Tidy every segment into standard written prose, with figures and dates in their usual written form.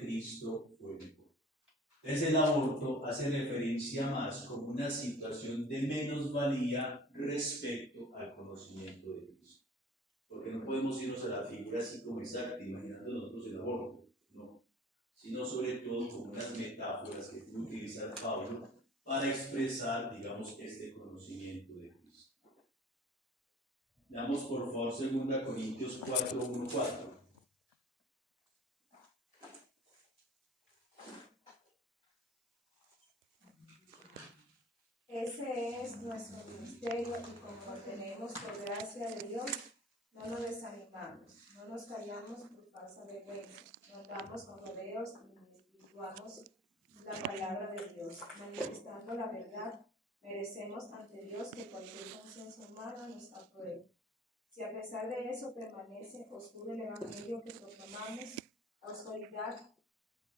Cristo fue mejor. Entonces el aborto hace referencia más como una situación de menosvalía respecto al conocimiento de Cristo. Porque no podemos irnos a la figura así como exacta, imaginando nosotros el aborto, no, sino sobre todo como unas metáforas que puede utilizar Pablo para expresar, digamos, este conocimiento de Cristo. Veamos por favor 2 Corintios 4:1-4. Ese es nuestro ministerio y como lo tenemos por gracia de Dios, no nos desanimamos, no nos callamos por falsa vergüenza, no andamos con rodeos ni desvirtuamos la palabra de Dios. Manifestando la verdad, merecemos ante Dios que cualquier conciencia humana nos apruebe. Si a pesar de eso permanece oscuro el evangelio que proclamamos, la oscuridad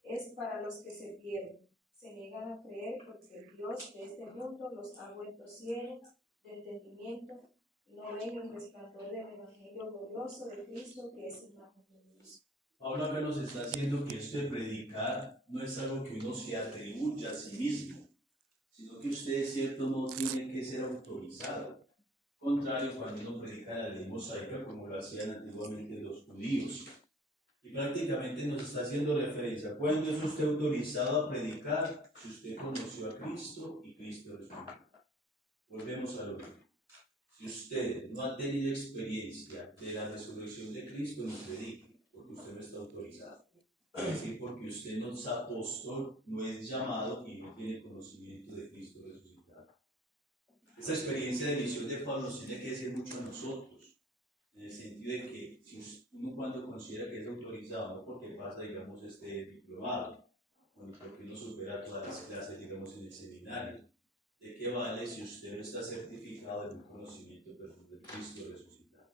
es para los que se pierden. Se niegan a creer porque el Dios de este mundo los ha vuelto ciegos de entendimiento y no ven el resplandor del evangelio glorioso de Cristo, que es imagen de Dios. Pablo acá nos está haciendo que esto de predicar no es algo que uno se atribuya a sí mismo, sino que usted de cierto modo tiene que ser autorizado. Contrario cuando uno predica la ley mosaica como lo hacían antiguamente los judíos. Y prácticamente nos está haciendo referencia. ¿Cuándo es usted autorizado a predicar? Si usted conoció a Cristo y Cristo resucitó. Volvemos a lo mismo. Si usted no ha tenido experiencia de la resurrección de Cristo, no predique, porque usted no está autorizado. Es decir, porque usted no es apóstol, no es llamado y no tiene conocimiento de Cristo resucitado. Esta experiencia de visión de Pablo nos tiene que decir mucho a nosotros. En el sentido de que si uno cuando considera que es autorizado, no porque pasa, digamos, este diplomado, o porque uno supera todas las clases, digamos, en el seminario, ¿de qué vale si usted no está certificado en un conocimiento perfecto de Cristo resucitado?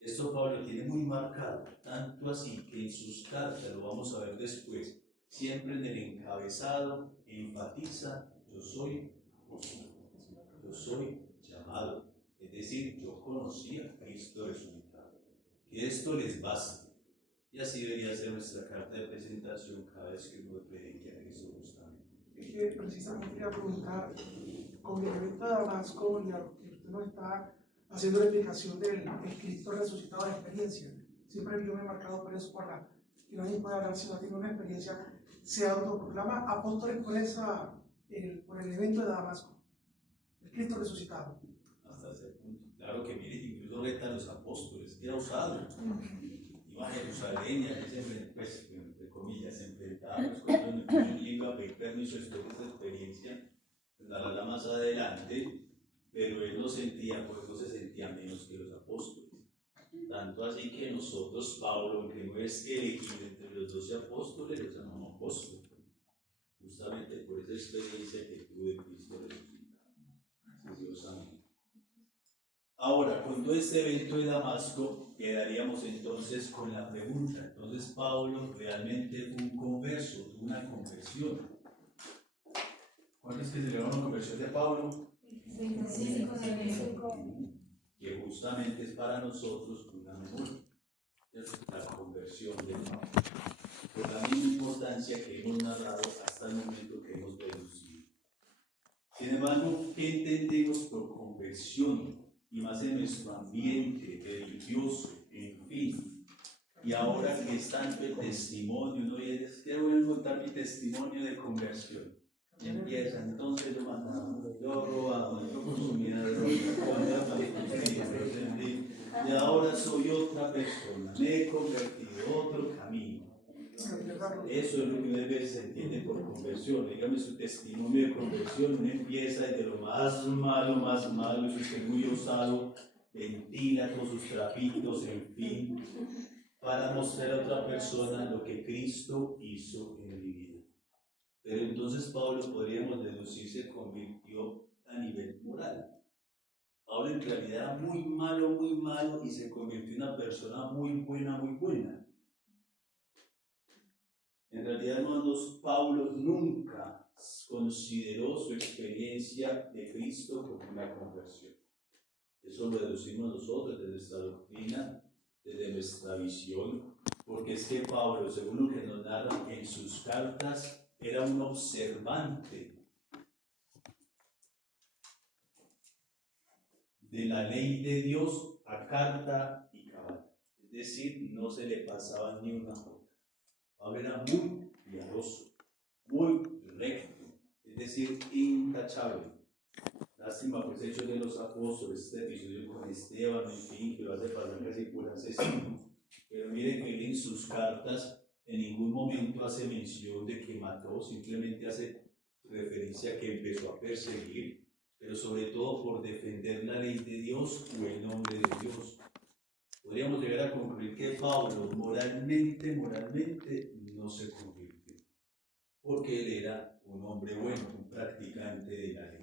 Esto Pablo tiene muy marcado, tanto así que en sus cartas, lo vamos a ver después, siempre en el encabezado enfatiza: yo soy llamado. Es decir, yo conocí a Cristo resucitado. Que esto les baste. Y así debería ser nuestra carta de presentación cada vez que uno predique a Cristo justamente. Es que precisamente quería preguntar, con el evento de Damasco y a lo que usted nos está haciendo la explicación del Cristo resucitado de experiencia. Siempre yo me he marcado por eso, por la que nadie puede hablar si no tiene una experiencia. Se autoproclama apóstoles por el evento de Damasco, el Cristo resucitado. Hasta ese punto. Claro que mire, incluso reta a los apóstoles, que era usado. Iba a Jerusalén y a pues, entre comillas, se enfrentaba pues, cuando el iba a pedir permiso después de esta experiencia, pues la habla más adelante, pero él no sentía, pues no se sentía menos que los apóstoles. Tanto así que nosotros, Pablo, que no es elegible entre los 12 apóstoles, los llamamos apóstoles, justamente por esa experiencia que tuvo de Cristo resucitado. Así Dios, amén. Ahora, con todo este evento de Damasco, quedaríamos entonces con la pregunta. Entonces, Pablo realmente fue un converso, tuvo una conversión. ¿Cuál es que se le llama una conversión de Pablo? 25. Que justamente es para nosotros una memoria. Es la conversión de Pablo. Por la misma importancia que hemos narrado hasta el momento que hemos deducido. Sin embargo, ¿qué entendemos por conversión? Y más en nuestro ambiente religioso, en fin. Y ahora que es tanto el testimonio, ¿no? Y es que voy a contar mi testimonio de conversión. Y empieza, entonces yo mataba, yo robaba, yo consumía droga, y ahora soy otra persona, me he convertido, otro camino. Eso es lo que una vez se entiende por conversión. Dígame su testimonio de conversión. Uno empieza desde lo más malo, si usted es muy osado, ventila con sus trapitos, en fin, para mostrar a otra persona lo que Cristo hizo en mi vida. Pero entonces Pablo, podríamos deducir, se convirtió a nivel moral. Pablo en realidad era muy malo y se convirtió en una persona muy buena. En realidad, hermanos, Pablo nunca consideró su experiencia de Cristo como una conversión. Eso lo deducimos nosotros desde nuestra doctrina, desde nuestra visión porque es que Pablo, según lo que nos narra en sus cartas, era un observante de la ley de Dios a carta y cabal. Es decir, no se le pasaba ni una jota. Pablo era muy piadoso, muy recto, es decir, intachable. Lástima, pues, Hechos de los Apóstoles, este episodio con Esteban, en fin, que lo hace pasar casi por asesino. Pero miren que él en sus cartas en ningún momento hace mención de que mató, simplemente hace referencia a que empezó a perseguir, pero sobre todo por defender la ley de Dios o el nombre de Dios. Podríamos llegar a concluir que Pablo moralmente no se convirtió, porque él era un hombre bueno, un practicante de la ley.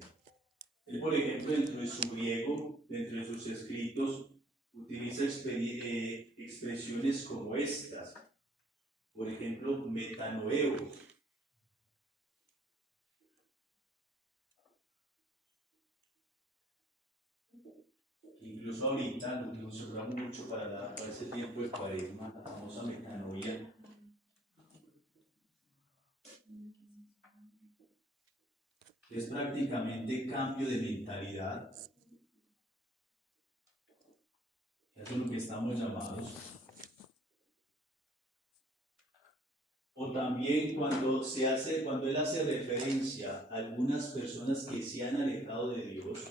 Él, por ejemplo, dentro de su griego, dentro de sus escritos, utiliza expresiones como estas. Por ejemplo, metanoeo. Incluso ahorita lo usamos mucho para ese tiempo de Cuaresma, la famosa metanoia. Es prácticamente cambio de mentalidad. Eso es lo que estamos llamados. O también cuando él hace referencia a algunas personas que se han alejado de Dios,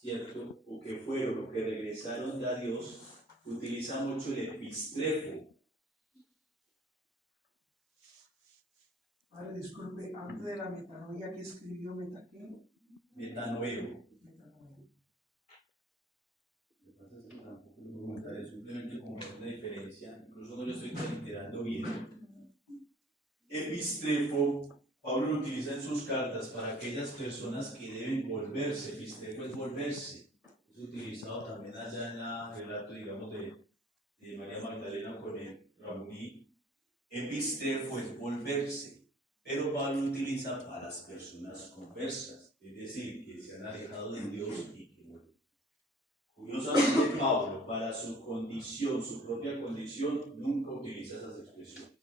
¿cierto? O que fueron, o que regresaron a Dios, utiliza mucho el epistrefo. Padre, disculpe, antes de la metanoia, ¿qué escribió qué? Metanoeo. Lo que pasa es que tampoco lo puedo comentar, es simplemente como una diferencia, incluso no lo estoy enterando bien. Epistrefo, Pablo lo utiliza en sus cartas para aquellas personas que deben volverse. Epistrefo es volverse. Es utilizado también allá en el relato, digamos, de María Magdalena con el Ramuní. Epistrefo es volverse, pero Pablo utiliza para las personas conversas, es decir, que se han alejado de Dios y que vuelven. Curiosamente, Pablo, para su condición, su propia condición, nunca utiliza esas expresiones.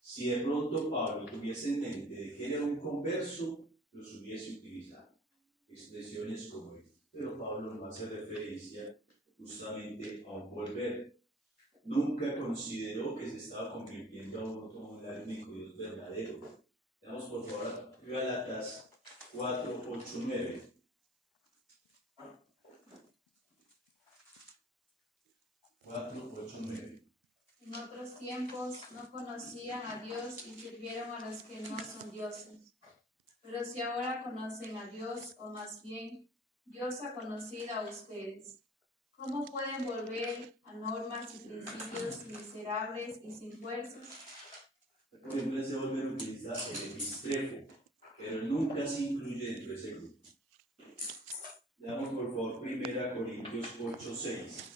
Si de pronto Pablo tuviese en mente de que era un converso, los hubiese utilizado. Expresiones como esta. Pero Pablo no hace referencia justamente a un volver. Nunca consideró que se estaba convirtiendo a uno como el único Dios verdadero. Veamos por favor Gálatas 4, 8, 9. En otros tiempos no conocían a Dios y sirvieron a los que no son dioses. Pero si ahora conocen a Dios, o más bien, Dios ha conocido a ustedes, ¿cómo pueden volver a normas y principios miserables y sin fuerza? Por ejemplo, ese volver utiliza el epistrefo, pero nunca se incluye dentro de ese grupo. Leamos por favor 1 Corintios 8, 6.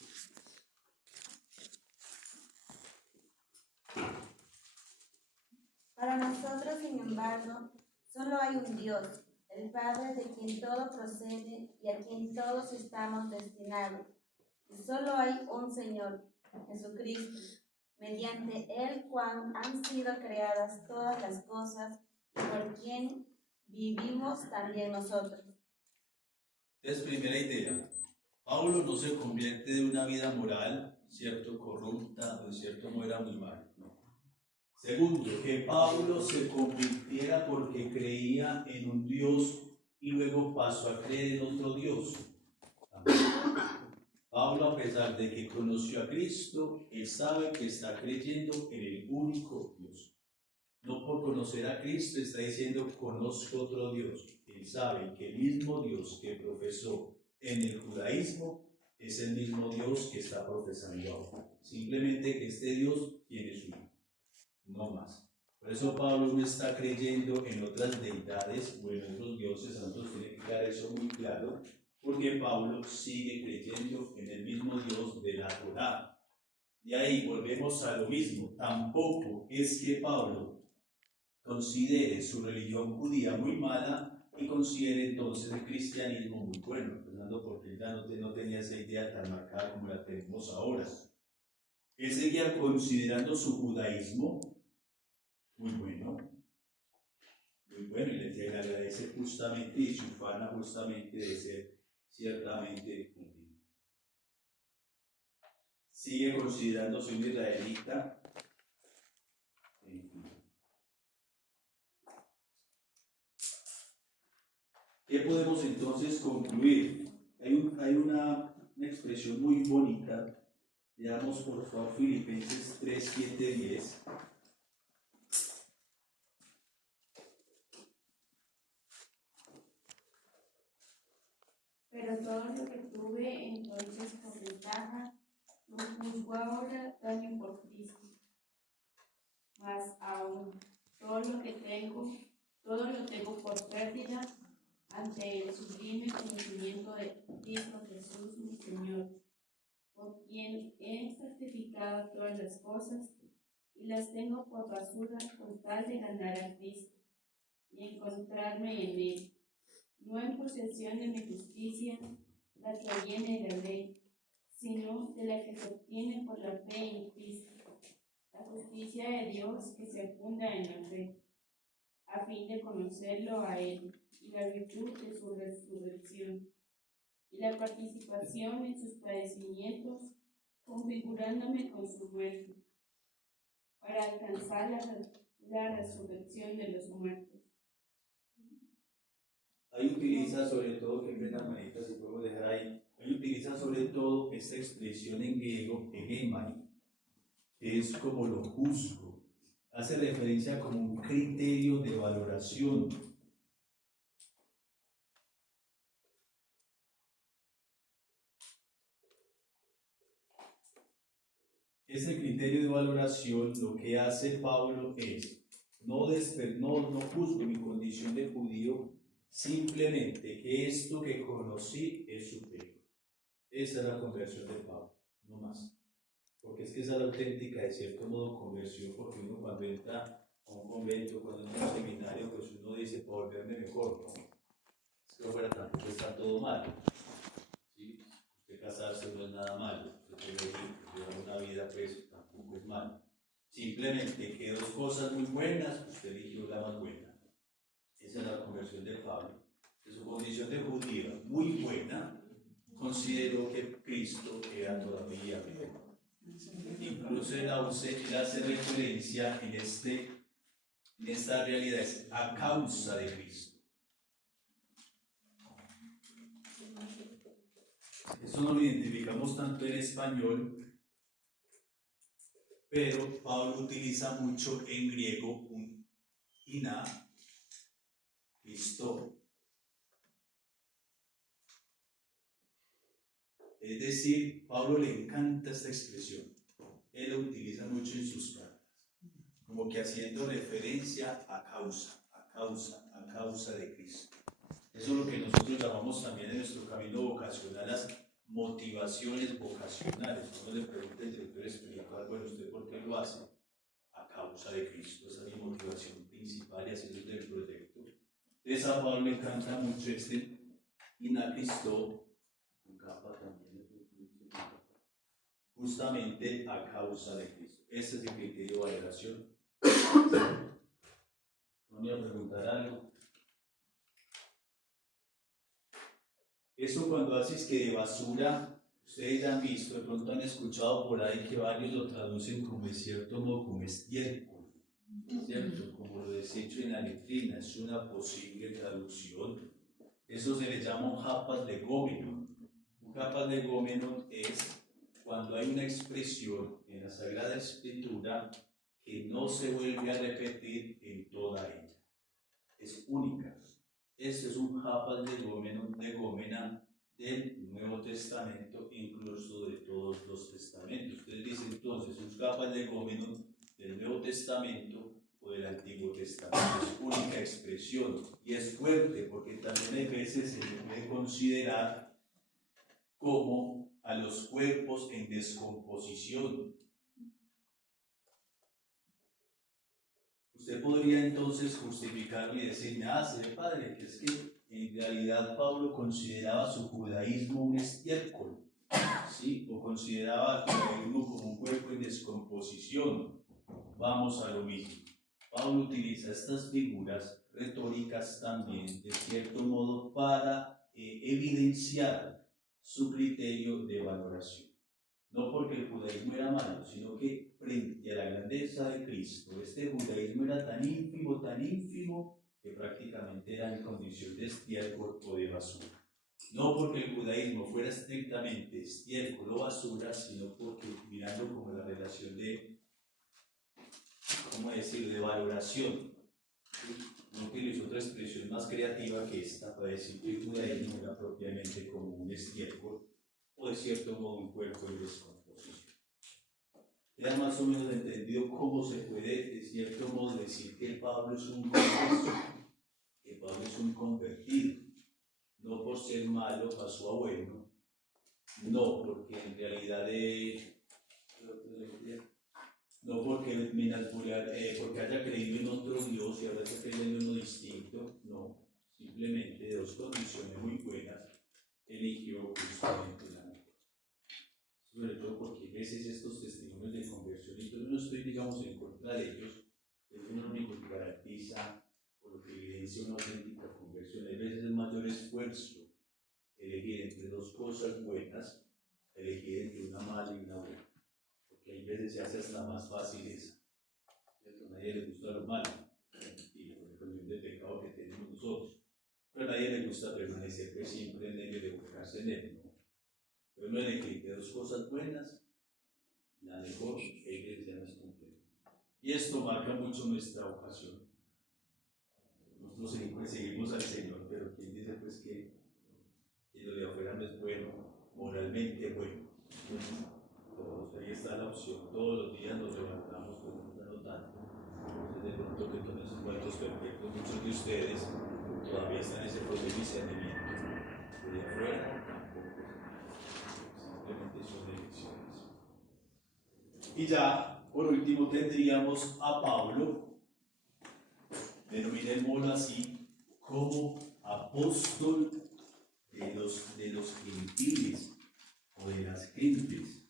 Para nosotros, sin embargo, solo hay un Dios, el Padre de quien todo procede y a quien todos estamos destinados. Y solo hay un Señor, Jesucristo, mediante el cual han sido creadas todas las cosas y por quien vivimos también nosotros. Entonces, primera idea, Pablo no se convierte de una vida moral, cierto, corrupta, o en cierto modo era muy malo, ¿no? Segundo, que Pablo se convirtiera porque creía en un Dios y luego pasó a creer en otro Dios. Pablo, a pesar de que conoció a Cristo, él sabe que está creyendo en el único Dios. No por conocer a Cristo está diciendo conozco otro Dios. Él sabe que el mismo Dios que profesó en el judaísmo es el mismo Dios que está profesando ahora. Simplemente que este Dios tiene su hijo, no más. Por eso Pablo no está creyendo en otras deidades o en otros dioses santos, tiene que quedar eso muy claro, porque Pablo sigue creyendo en el mismo Dios de la Torá. De ahí volvemos a lo mismo. Tampoco es que Pablo considere su religión judía muy mala y considere entonces el cristianismo muy bueno, empezando porque él ya no tenía esa idea tan marcada como la tenemos ahora. Él seguía considerando su judaísmo muy bueno, y le agradece justamente y se ufana justamente de ser ciertamente judío. Sigue considerándose un israelita. ¿Qué podemos entonces concluir? Hay una expresión muy bonita. Veamos por favor Filipenses 3, 7, 10. Pero todo lo que tuve entonces por ventaja, lo juzgo ahora daño por Cristo. Mas aún todo lo tengo por pérdida ante el sublime conocimiento de Cristo Jesús mi Señor, por quien he sacrificado todas las cosas y las tengo por basura con tal de ganar a Cristo y encontrarme en él, no en posesión de mi justicia, la que viene de la ley, sino de la que se obtiene por la fe en Cristo, la justicia de Dios que se funda en la fe, a fin de conocerlo a Él y la virtud de su resurrección, y la participación en sus padecimientos, configurándome con su muerte, para alcanzar la resurrección de los muertos. Ahí utiliza sobre todo, que pena manita, si podemos dejar ahí utiliza sobre todo esta expresión en griego, hegemai, que es como lo juzgo, hace referencia como un criterio de valoración. Ese criterio de valoración lo que hace Pablo es, no juzgo mi condición de judío, simplemente que esto que conocí es superior. Esa es la conversión de Pablo, no más. Porque es que esa es la auténtica, de cierto modo, conversión, porque uno cuando entra a un convento, cuando entra a un seminario, pues uno dice, para volverme mejor, ¿no? Es que fuera tampoco está todo mal. ¿Sí? Usted casarse no es nada malo, usted llevar una vida, pues tampoco es malo. Simplemente que dos cosas muy buenas, usted eligió la más buena. Esa es la conversión de Pablo. De su condición de judío muy buena, consideró que Cristo era todavía mejor. Incluso él hace referencia en esta realidad, es a causa de Cristo. Eso no lo identificamos tanto en español, pero Pablo utiliza mucho en griego un ina, Cristo. Es decir, Pablo le encanta esta expresión. Él la utiliza mucho en sus cartas, como que haciendo referencia a causa de Cristo. Eso es lo que nosotros llamamos también en nuestro camino vocacional las motivaciones vocacionales. Uno le pregunta al director espiritual, bueno, ¿usted por qué lo hace? A causa de Cristo. Esa es mi motivación principal y así es del proyecto. Entonces a Pablo le encanta mucho Ina Cristo, justamente a causa de Cristo. Ese es el criterio de valoración. ¿No me voy a preguntar algo? Eso cuando haces que de basura, ustedes ya han visto, de pronto han escuchado por ahí que varios lo traducen como de cierto modo como estiércol, ¿cierto? Como lo desecho en la letrina, es una posible traducción. Eso se le llama un hapas legómeno. Un hapas legómeno es cuando hay una expresión en la Sagrada Escritura que no se vuelve a repetir en toda ella. Es única. Este es un hapas legómena del Nuevo Testamento, incluso de todos los testamentos. Ustedes dicen entonces, un hapas legómeno del Nuevo Testamento o del Antiguo Testamento. Es única expresión y es fuerte porque también hay veces se le puede considerar como a los cuerpos en descomposición. Usted podría entonces justificarlo y decir, señor padre, que es que en realidad Pablo consideraba su judaísmo un estiércol. ¿sí? O consideraba al judaísmo como un cuerpo en descomposición. Vamos a lo mismo. Pablo utiliza estas figuras retóricas también, de cierto modo, para evidenciar su criterio de valoración. No porque el judaísmo era malo, sino que frente a la grandeza de Cristo, este judaísmo era tan ínfimo, que prácticamente era en condición de estiércol o de basura. No porque el judaísmo fuera estrictamente estiércol o basura, sino porque, mirando como la relación de, ¿cómo decir?, de valoración. No utilizo otra expresión más creativa que esta para decir que el judaísmo era propiamente como un estiércol o de cierto modo un cuerpo en descomposición. Queda más o menos entendido cómo se puede de cierto modo decir que Pablo es un converso, que Pablo es un convertido, no por ser malo pasó a bueno, no porque en realidad no porque porque haya creído en otro Dios y ahora está creyendo en uno distinto, no, simplemente dos condiciones muy buenas eligió justamente la mejor. Sobre todo porque a veces estos testimonios de conversión, y yo no estoy, digamos, en contra de ellos, es lo único que garantiza o lo que evidencia una auténtica conversión. A veces es mayor esfuerzo elegir entre dos cosas buenas, elegir entre una mala y una buena. Porque hay veces se hace hasta más fácil esa. A nadie le gusta lo malo y la reconocimiento de pecado que tenemos nosotros. Pero a nadie le gusta permanecer pues, siempre en ello de buscarse en él, ¿no? Pero no elegir de dos cosas buenas, la mejor es ya no es completa. Y esto marca mucho nuestra vocación. Nosotros pues, seguimos al Señor, pero ¿quién dice pues que lo de afuera no es bueno, moralmente bueno? Todos, ahí está la opción. Todos los días nos levantamos con un tanto. Entonces, de pronto que todos esos muertos perfectos, muchos de ustedes todavía están en ese proceso de discernimiento. De afuera tampoco. Simplemente son elecciones. Y ya, por último, tendríamos a Pablo, denominémoslo así, como apóstol de los gentiles o de las gentes.